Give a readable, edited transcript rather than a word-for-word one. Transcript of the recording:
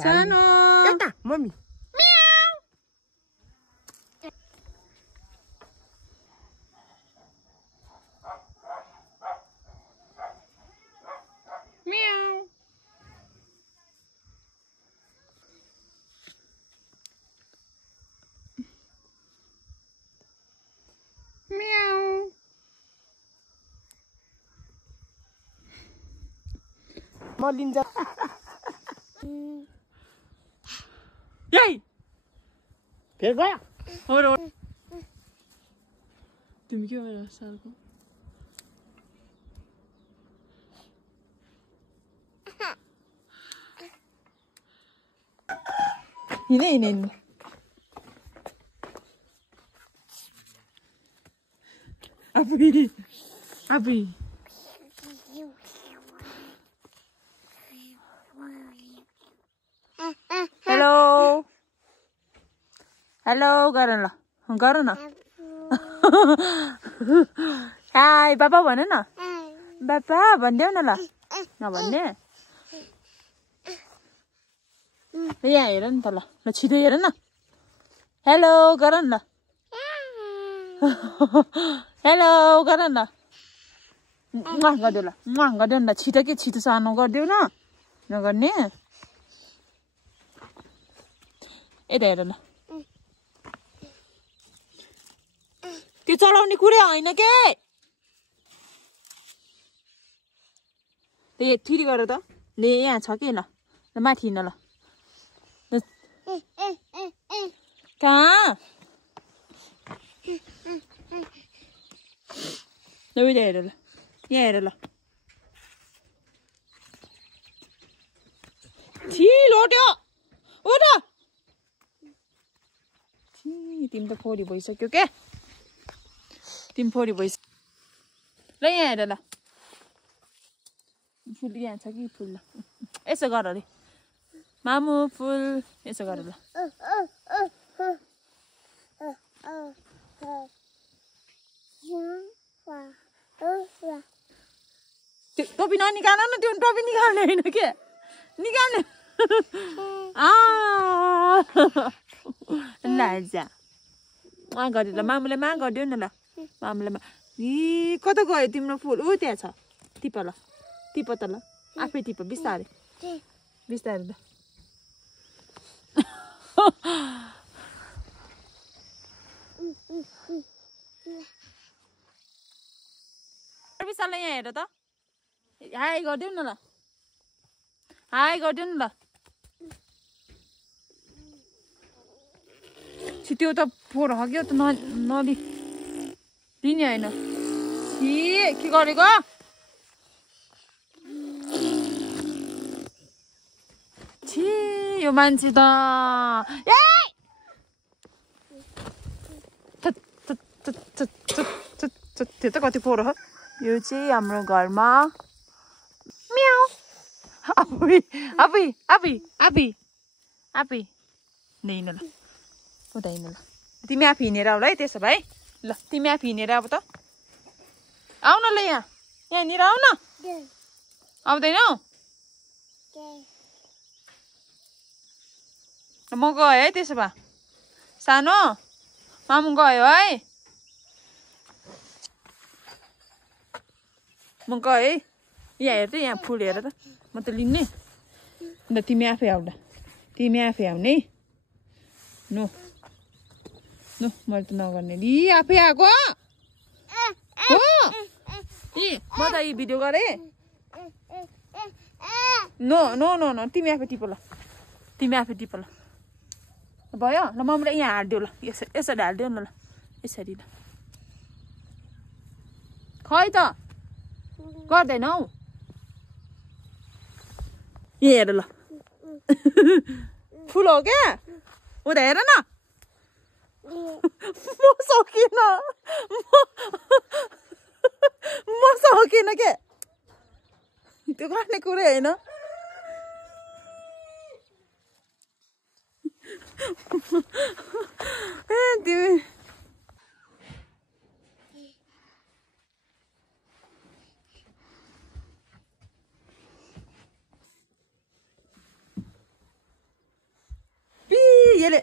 सानो यता मम्मी म्याउ म्याउ म लिन्छ यही फेरि गयो हो तिमी के भएर सालको हिँड्ने आफै हेलो हेलो गर न हाई बाबा भन न बाबा भनिदेऊ न ल नभन्ने यहाँ हेर नि त ल छिटो हेर न हेलो गर न ल हेलो गर न गरिदेऊ ल गरिदेऊ न छिटो के छिटो सानो गरिदेऊ न नगर्ने यता हेर ल त्यो चलाउने कुरै होइन के त्यो फेरि गर त ले यहाँ छ के ल माथि हिँड ल कहाँ हेर ल यहाँ हेर ल लोट्यो ऊ त तिमी त फोरी भइसक्यो के तिमी फोरी भइसक्यो ल यहाँ हेर ल फुल यहाँ छ कि फुल ल यसो गर अरे मामु फुल यसो गर ल त्यो टोपी ननिकाल न त्यो टोपी निकाल्ने होइन के निकाल्ने लाजा गरिदियो ल मामुले गरिदियो न ल मामुले कता गयो तिम्रो फुल ऊ त्यहाँ छ टिप ल टिप त ल आफै टिप बिस्तारै बिस्तारै ल विशाल यहाँ हेर त हाई गरिदेऊ न ल हाई गरिदेऊ न ल त्यो त फोहोर हग्यो त नलि दिने होइन के गरेको छि यो मान्छे त त्यो त कति फोहोर हो यो चाहिँ हाम्रो घरमा म्याउ आफै हिँड ल उता हिँड ल तिमी आफै हिँडेर आऊ ल है त्यसो भए ल तिमी आफै हिँडेर अब त आऊ न ल यहाँनिर आऊ न आउँदैनौ म गएँ है त्यसो भए सानो मामु गयो है म गएँ यहाँ हेर त यहाँ फुल हेर त म त लिन्ने अन्त तिमी आफै आऊ ल तिमी आफै आउने नो नो मैले त नगर्ने नि आफै आएको हो म त यी भिडियो गरेँ नो नो नो नो तिमी आफै टिप ल तिमी आफै टिप ल भयो ल मम्मीलाई यहाँ हालिदेऊ ल यसरी हालिदेऊ न ल यसरी ल खै त गर्दैनौ यहाँ हेर ल फुल हो क्या उता हेर न म सकिनँ के त्यो गर्ने कुरै होइन तिमी त्यसले